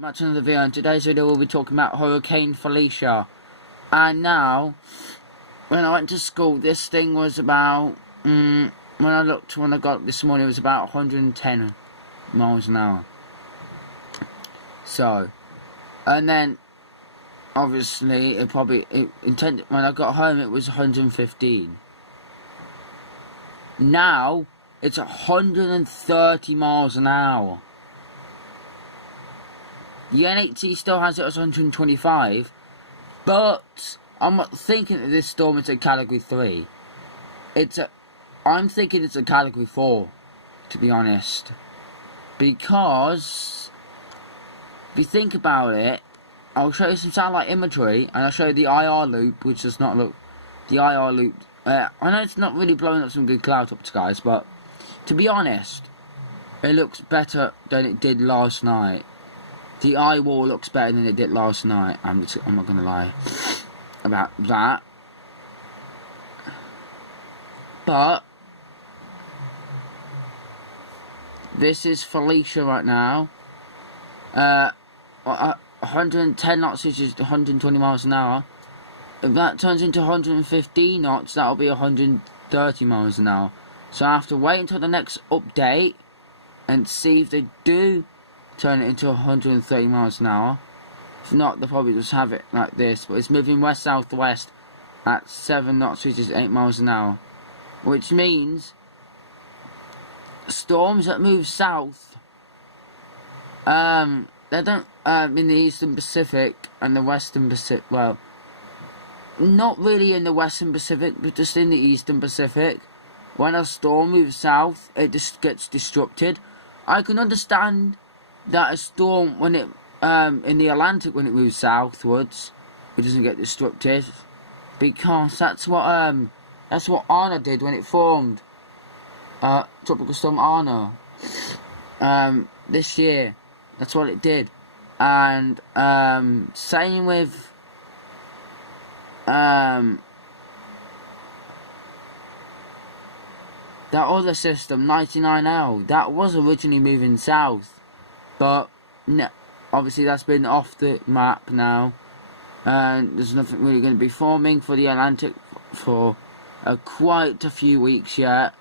Back to another video, and today's video we'll be talking about Hurricane Felicia. And now, when I went to school, this thing was about, when I got up this morning, it was about 110 miles an hour. So, and then, obviously, when I got home, it was 115. Now, it's 130 miles an hour. The NHC still has it as 125, but I'm not thinking that this storm is a Category 3. I'm thinking it's a Category 4, to be honest. Because, if you think about it, I'll show you some satellite imagery, and I'll show you the IR loop, which does not look... The IR loop... I know it's not really blowing up some good clouds up, guys, but, to be honest, it looks better than it did last night. The eye wall looks better than it did last night. I'm not gonna lie about that. But this is Felicia right now. 110 knots, which is 120 miles an hour. If that turns into 115 knots, that'll be 130 miles an hour. So I have to wait until the next update and see if they do turn it into 130 miles an hour. If not, they'll probably just have it like this. But it's moving west-southwest at 7 knots, which is 8 miles an hour. Which means storms that move south, they don't, in the Eastern Pacific and the Western Pacific, well, not really in the Western Pacific, but just in the Eastern Pacific. When a storm moves south, it just gets disrupted. I can understand that a storm, when it in the Atlantic, when it moves southwards, it doesn't get disrupted, because that's what Anna did when it formed. Tropical Storm Anna. This year, that's what it did, and same with that other system, 99L, that was originally moving south. But, no, obviously that's been off the map now. And there's nothing really going to be forming for the Atlantic for quite a few weeks yet.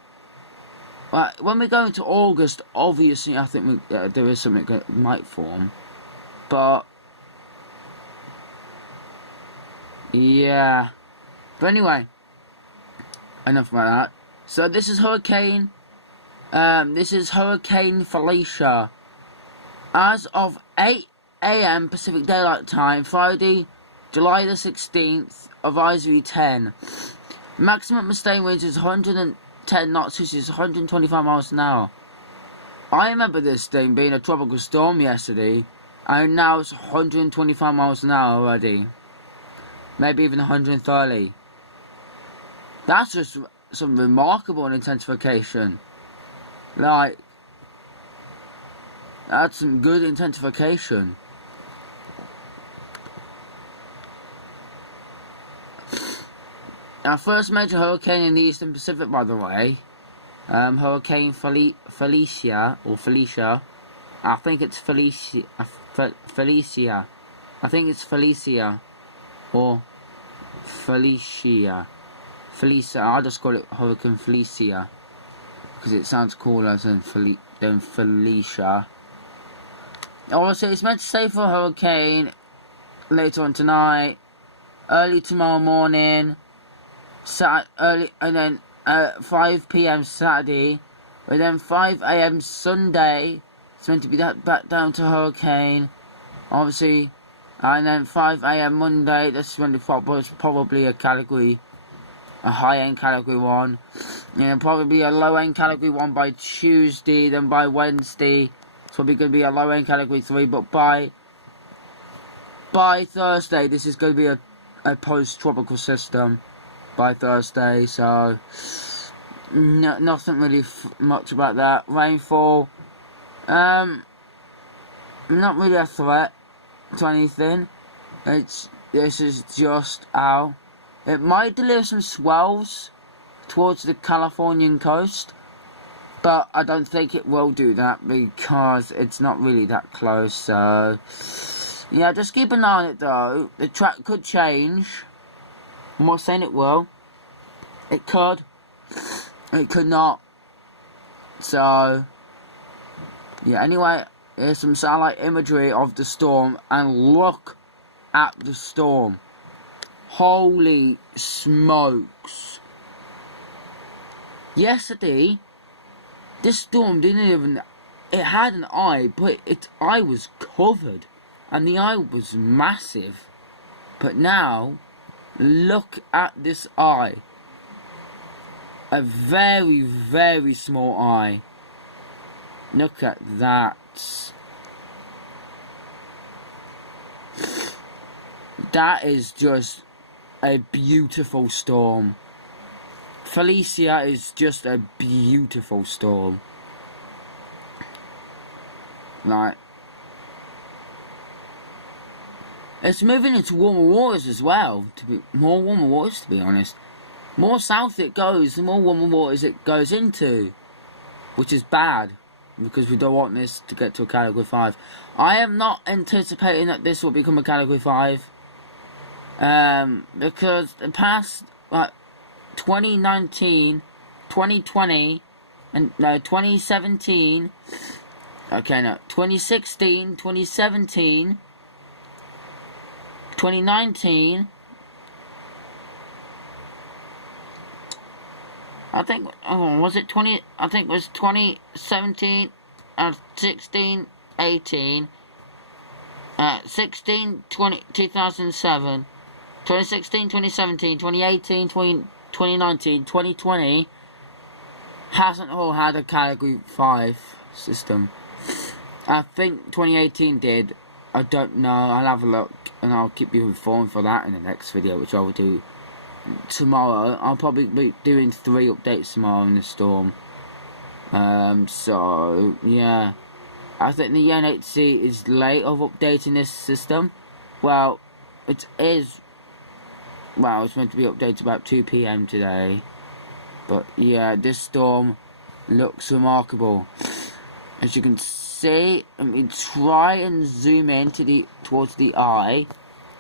But when we go into August, obviously I think there is something that might form. But, yeah. But anyway, enough about that. So this is Hurricane Felicia. As of 8 AM Pacific Daylight Time, Friday, July the 16th, advisory 10. Maximum sustained winds is 110 knots, which is 125 miles an hour. I remember this thing being a tropical storm yesterday, and now it's 125 miles an hour already. Maybe even 130. That's just some remarkable intensification. Like, that's some good intensification. Our first major hurricane in the Eastern Pacific, by the way, Hurricane Felicia, or Felicia. I think it's Felicia. I think it's Felicia, or Felicia. I'll just call it Hurricane Felicia, because it sounds cooler than Felicia. Obviously, it's meant to stay for a hurricane later on tonight, early tomorrow morning, and then 5 PM Saturday, and then 5 AM Sunday. It's meant to be back down to hurricane, obviously, and then 5 AM Monday. That's when it's probably a high-end Category 1, and probably a low-end Category 1 by Tuesday. Then by Wednesday, it's probably going to be a low-end Category 3, but by Thursday, this is going to be a post-tropical system by Thursday, so nothing really much about that. Rainfall, not really a threat to anything. This is just how it might deliver some swells towards the Californian coast, But I don't think it will do that because it's not really that close. So yeah, just keep an eye on it though. The track could change. I'm not saying it will. It could. It could not. So yeah, anyway, here's some satellite imagery of the storm, and look at the storm. Holy smokes. Yesterday, this storm didn't even... It had an eye, but its eye was covered. And the eye was massive. But now, look at this eye. A very, very small eye. Look at that. That is just a beautiful storm. Felicia is just a beautiful storm. Like, it's moving into warmer waters as well. More warmer waters, to be honest. More south it goes, the more warmer waters it goes into, which is bad because we don't want this to get to a category 5. I am not anticipating that this will become a category 5. Because the past, like, 2019, 2020, and no, 2017, okay, no, 2016, 2017, 2019, I think, was it 20, I think it was 2017, 16, 18, 16, 20, 2007, 2016, 2017, 2018, 2019, 2020 hasn't all had a category 5 system. I think 2018 did. I don't know. I'll have a look and I'll keep you informed for that in the next video, which I will do tomorrow. I'll probably be doing 3 updates tomorrow in the storm. So yeah, I think the NHC is late of updating this system. Well, it is. Well, it's meant to be updated about 2 PM today. But yeah, this storm looks remarkable. As you can see, let me try and zoom in to towards the eye.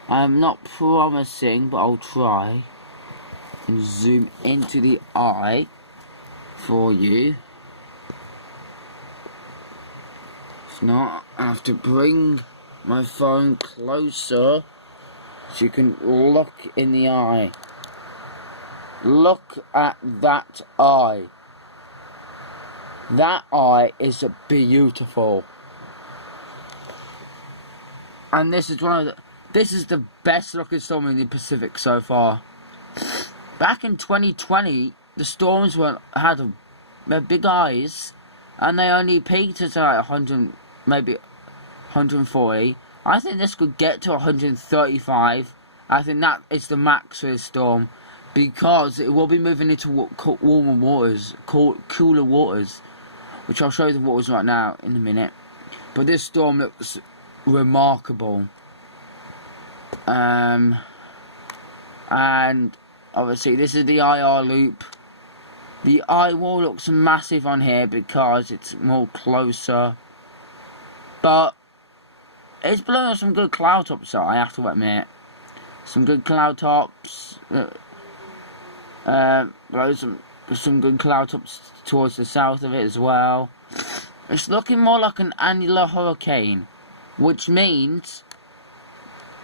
I'm not promising, but I'll try and zoom into the eye for you. If not, I have to bring my phone closer so you can look in the eye. Look at that eye. That eye is beautiful. And this is this is the best looking storm in the Pacific so far. Back in 2020, the storms had big eyes, and they only peaked at like 100, maybe 140. I think this could get to 135. I think that is the max for this storm, because it will be moving into warmer waters, cooler waters, which I'll show you the waters right now in a minute. But this storm looks remarkable. And obviously this is the IR loop. The eye wall looks massive on here because it's more closer, but it's blowing some good cloud tops, so I have to admit. Some good cloud tops. Blow some good cloud tops towards the south of it as well. It's looking more like an annular hurricane, which means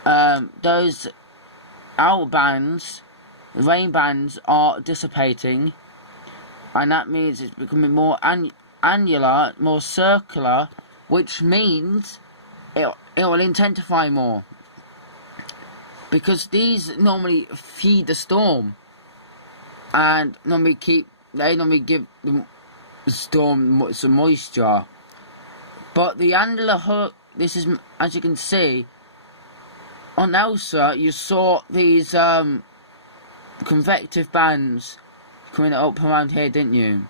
those outer bands, rain bands, are dissipating, and that means it's becoming more annular, more circular, which means it will intensify more, because these normally feed the storm and normally give the storm some moisture. But the annular this is, as you can see on Elsa, you saw these convective bands coming up around here, didn't you?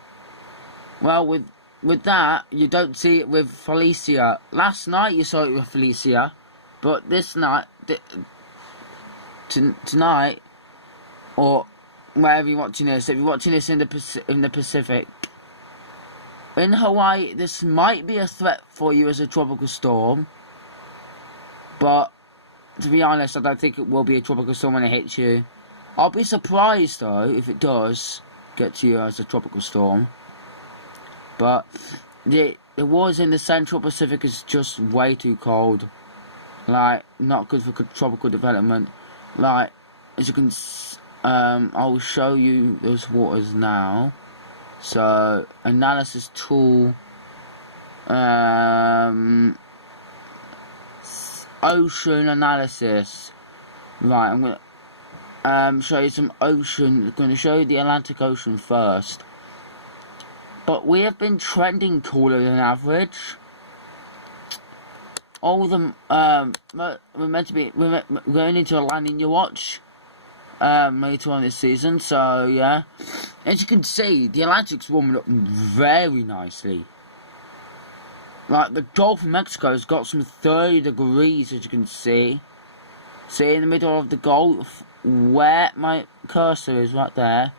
Well, with that, you don't see it with Felicia. Last night you saw it with Felicia, but this night, tonight, or wherever you're watching this, if you're watching this in the Pacific, in Hawaii, this might be a threat for you as a tropical storm, but to be honest, I don't think it will be a tropical storm when it hits you. I'll be surprised though if it does get to you as a tropical storm. But the waters in the Central Pacific is just way too cold. Like, not good for tropical development. Like, as you can, I'll show you those waters now. So, analysis tool, ocean analysis. Right, I'm gonna show you some ocean. I'm gonna show you the Atlantic Ocean first. But we have been trending cooler than average. All the we're going into a La Nina watch later on this season. So yeah, as you can see, the Atlantic's warming up very nicely. Like the Gulf of Mexico has got some 30 degrees, as you can see. See in the middle of the Gulf, where my cursor is right there.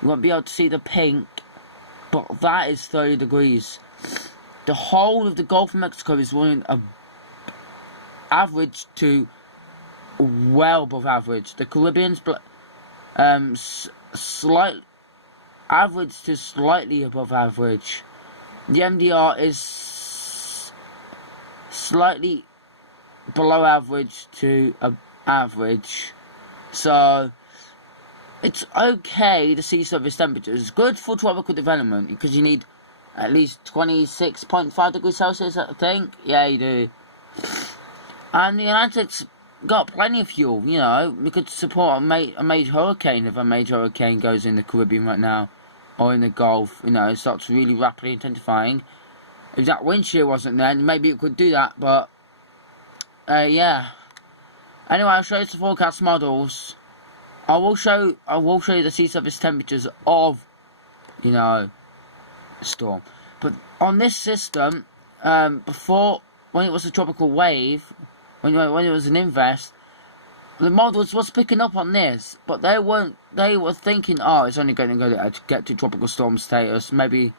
You won't be able to see the pink, but that is 30 degrees. The whole of the Gulf of Mexico is running a average to well above average. The Caribbean's slight average to slightly above average. The MDR is slightly below average to average. So it's okay to see surface temperatures. It's good for tropical development because you need at least 26.5 degrees Celsius, I think. Yeah, you do. And the Atlantic's got plenty of fuel, you know. We could support a major hurricane if a major hurricane goes in the Caribbean right now. Or in the Gulf, you know, it starts really rapidly intensifying. If that wind shear wasn't there, maybe it could do that, but yeah. Anyway, I'll show you some forecast models. I will show you the sea surface temperatures of, you know, the storm. But on this system, before, when it was a tropical wave, when it was an invest, the models was picking up on this, but they were thinking, oh, it's only going to get to tropical storm status, maybe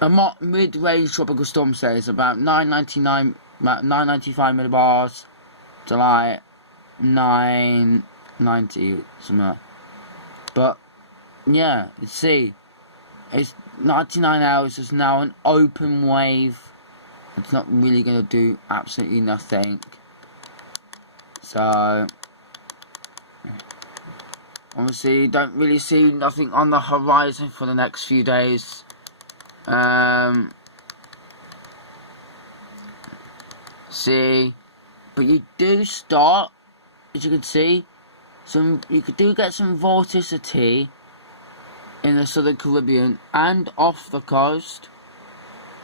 a mid-range tropical storm status, about 995 millibars to like 990 something like that. But yeah, you see, it's 99 hours. It's now an open wave. It's not really going to do absolutely nothing. So obviously, don't really see nothing on the horizon for the next few days. See, but you do start, as you can see, you do get some vorticity in the southern Caribbean and off the coast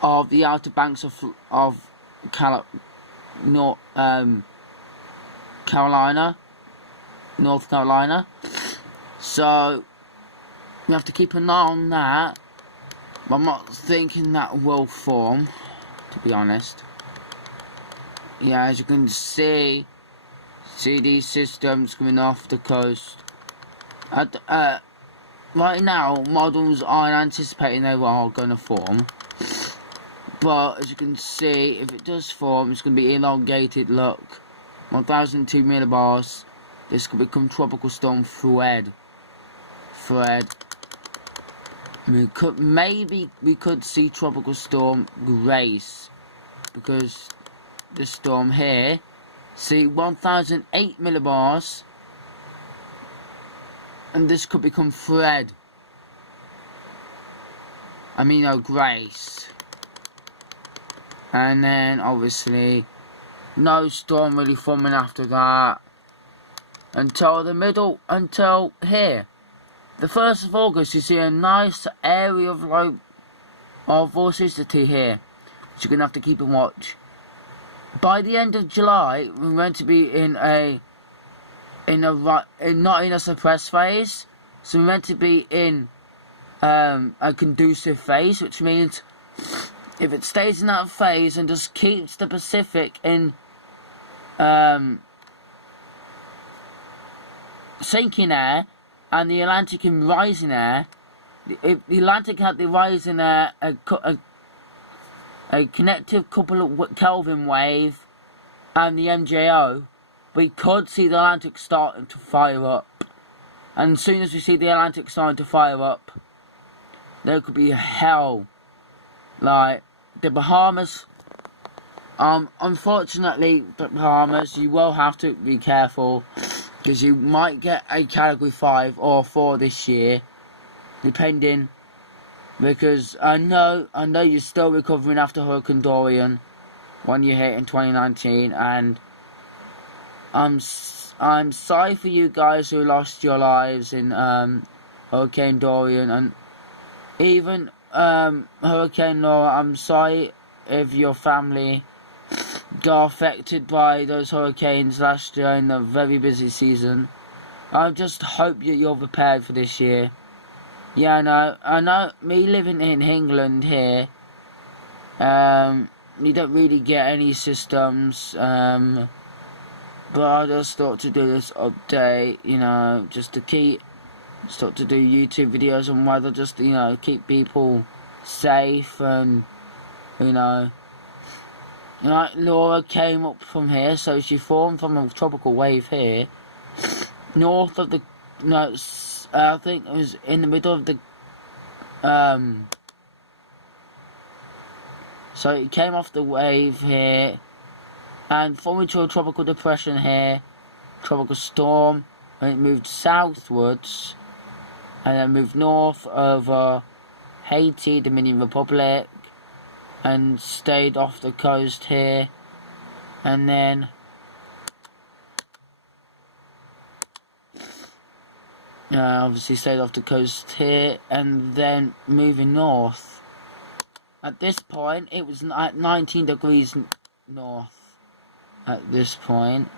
of the outer banks of North Carolina. So you have to keep an eye on that. But I'm not thinking that will form, to be honest. Yeah, as you can see these systems coming off the coast. Right now, models aren't anticipating they are going to form. But as you can see, if it does form, it's going to be elongated. Look, 1002 millibars. This could become tropical storm Fred. Maybe we could see tropical storm Grace, because this storm here, see, 1008 millibars, and this could become Fred. Grace. And then obviously no storm really forming after that until here. The 1st of August, you see a nice area of low vorticity here, which you're going to have to keep and watch. By the end of July, we're meant to be not in a suppressed phase, so we're meant to be in a conducive phase, which means if it stays in that phase and just keeps the Pacific in sinking air and the Atlantic in rising air, if the Atlantic had the rising air a connective couple of Kelvin wave and the MJO, we could see the Atlantic starting to fire up. And as soon as we see the Atlantic starting to fire up, there could be hell. Like, the Bahamas, unfortunately, the Bahamas, you will have to be careful, because you might get a Category 5 or 4 this year, depending, because I know you're still recovering after Hurricane Dorian, when you hit in 2019, and I'm sorry for you guys who lost your lives in Hurricane Dorian, and even Hurricane Laura. I'm sorry if your family got affected by those hurricanes last year in a very busy season. I just hope that you're prepared for this year. Yeah, I know, me living in England here, you don't really get any systems, but I just thought to do this update, you know, just to do YouTube videos on weather, just to, you know, keep people safe, and, you know, like Laura came up from here, so she formed from a tropical wave here, north of the, no, I think it was in the middle of the, so it came off the wave here, and formed into a tropical depression here, tropical storm, and it moved southwards, and then moved north over Haiti, Dominican Republic, and stayed off the coast here, and then obviously stayed off the coast here, and then moving north. At this point, it was at 19 degrees north. At this point,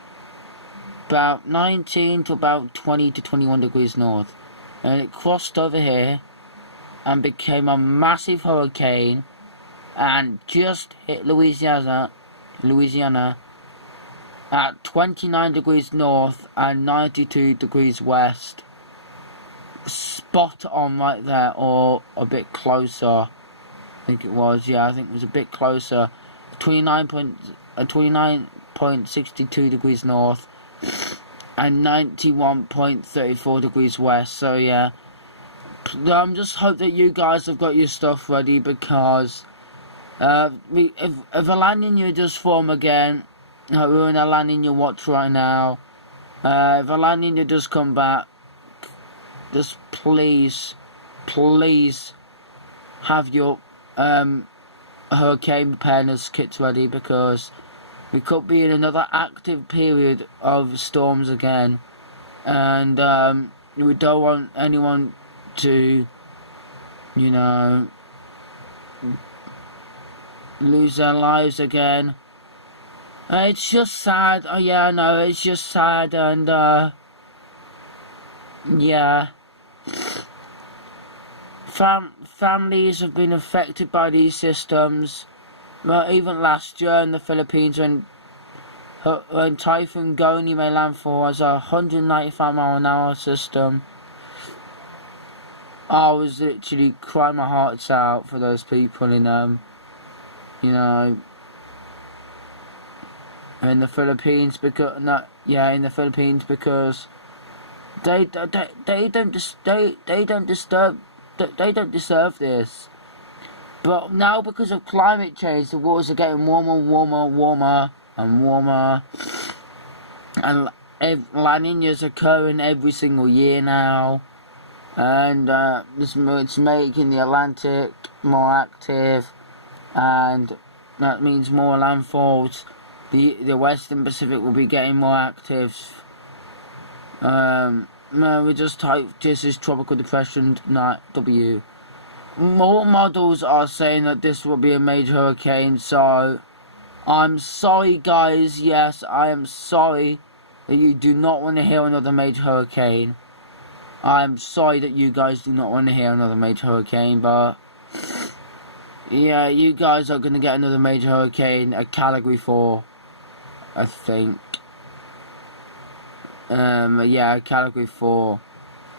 about 19 to about 20 to 21 degrees north, and it crossed over here and became a massive hurricane, and just hit Louisiana at 29 degrees north and 92 degrees west. Spot on right there, or a bit closer. I think it was, yeah, I think it was a bit closer. 29.62 degrees north and 91.34 degrees west. So yeah, just hope that you guys have got your stuff ready, because if a La Nina does form again, we're in a La Nina watch right now. If a La Nina does come back, just please have your hurricane preparedness kits ready, because we could be in another active period of storms again, and we don't want anyone to, you know, lose their lives again. It's just sad. Oh yeah, I know, it's just sad, and yeah. Families have been affected by these systems. Well, even last year in the Philippines, when Typhoon Goni made landfall as a 195-mile-an-hour system, I was literally crying my hearts out for those people in you know, in the Philippines, because in the Philippines, because they don't deserve this. But now, because of climate change, the waters are getting warmer, and La Ninas occurring every single year now, and it's making the Atlantic more active, and that means more landfalls. The Western Pacific will be getting more active. We just hope this is Tropical Depression W. More models are saying that this will be a major hurricane, so I'm sorry guys, yes, I am sorry that you do not want to hear another major hurricane. I'm sorry that you guys do not want to hear another major hurricane, but yeah, you guys are going to get another major hurricane, a Category 4, I think. Yeah, Category 4.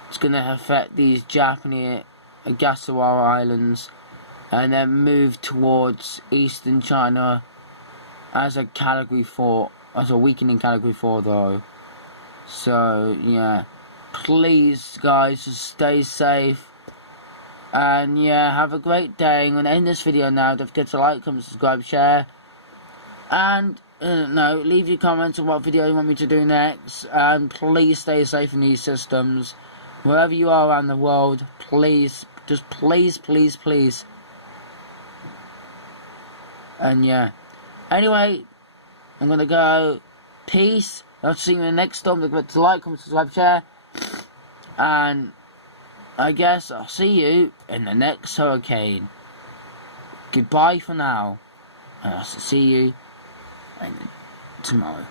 It's going to affect these Japanese Gasawara Islands, and then move towards Eastern China as a Category 4, as a weakening Category 4 though. So yeah, please guys, just stay safe. And yeah, have a great day. I'm going to end this video now. Don't forget to like, comment, subscribe, share. And, no, leave your comments on what video you want me to do next. And please stay safe in these systems. Wherever you are around the world, please, just please, please, please. And yeah. Anyway, I'm going to go. Peace. I'll see you in the next storm. Don't forget to like, comment, subscribe, share. And I guess I'll see you in the next hurricane. Goodbye for now. And I'll see you tomorrow.